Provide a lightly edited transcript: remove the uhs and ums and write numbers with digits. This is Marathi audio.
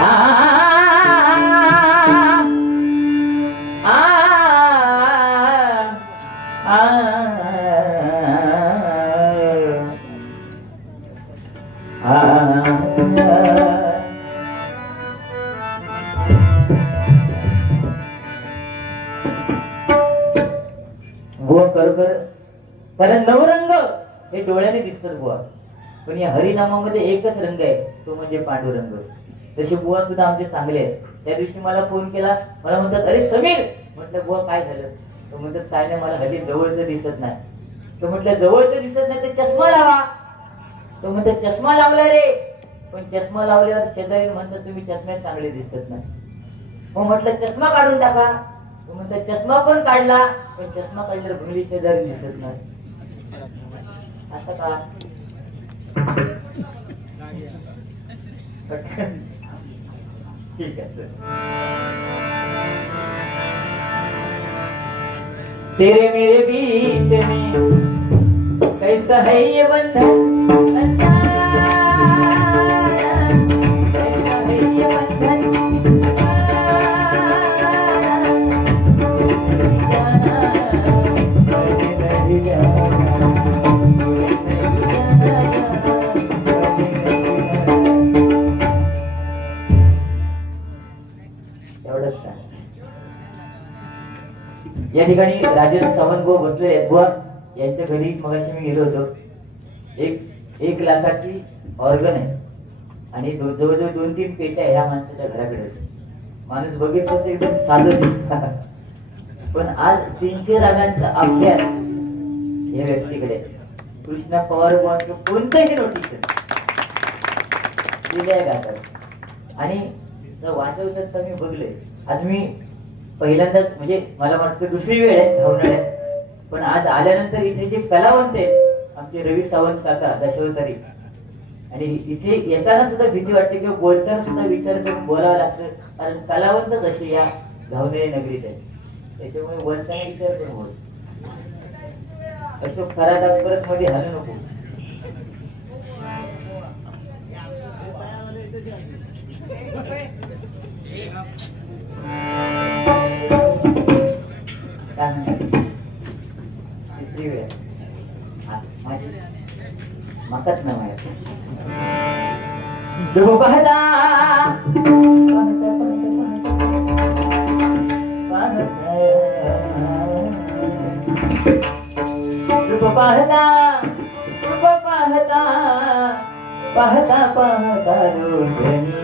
बुवा खरोखर कारण नवरंग हे डोळ्याने दिसतात बुवा, पण या हरिनामामध्ये एकच रंग आहे, तो म्हणजे पांडुरंग. तसे बुवा सुद्धा आमचे चांगले आहेत. त्या दिवशी मला फोन केला, मला म्हणतात अरे समीर, म्हटलं बुवा काय झालं? तो म्हणतात काय नाही, मला हल्ली जवळचं दिसत नाही. तो म्हटलं जवळचं दिसत नाही तर चष्मा लावा. तो म्हणतात चष्मा लावला रे, पण चष्मा लावल्यावर शेजारी म्हणतात तुम्ही चष्म्यात चांगले दिसत नाही. मग म्हटलं चष्मा काढून टाका. तो म्हणतात चष्मा पण काढला, पण चष्मा काढल्यावर भुंगली शेजारी दिसत नाही. असं का? ठीक आहे. तेरे मेरे बीच में कैसा है ये बंधन, कैसा है ये बंधन, या ठिकाणी राजेंद्र सावंत भाऊ बसले आहेत. बुवा यांच्या घरी मगाशी मी गेलो होतो. एक लाखाची ऑर्गन आहे आणि जवळजवळ 2-3 पेट्या ह्या माणसाच्या घराकडे. माणूस बघितलं तर एकदम साधं दिसतात, पण आज 300 रागांचा अभ्यास या व्यक्तीकडे. कृष्णा पवार बुवांचं कोणतंही नोटिस दिलंय गातात आणि वाजवतात तर मी बघले. आज मी पहिल्यांदाच, म्हणजे मला वाटतं दुसरी वेळ आहे धावणाऱ्यात, पण आज आल्यानंतर इथे जे कलावंत आहेत आमचे रवी सावंत काका दशावतारी, आणि इथे येताना सुद्धा भीती वाटते किंवा बोलताना सुद्धा विचार करून बोलावं लागतं, कारण कलावंतच असे या धावणाऱ्या नगरीत आहे. त्याच्यामुळे बोलताना विचार करून बोल. अशोक खरात परत मध्ये हलू नको. तिसरी वेळ मकच ना माहिती पाहता पाहता पाहता पाहता पाहता रोजनी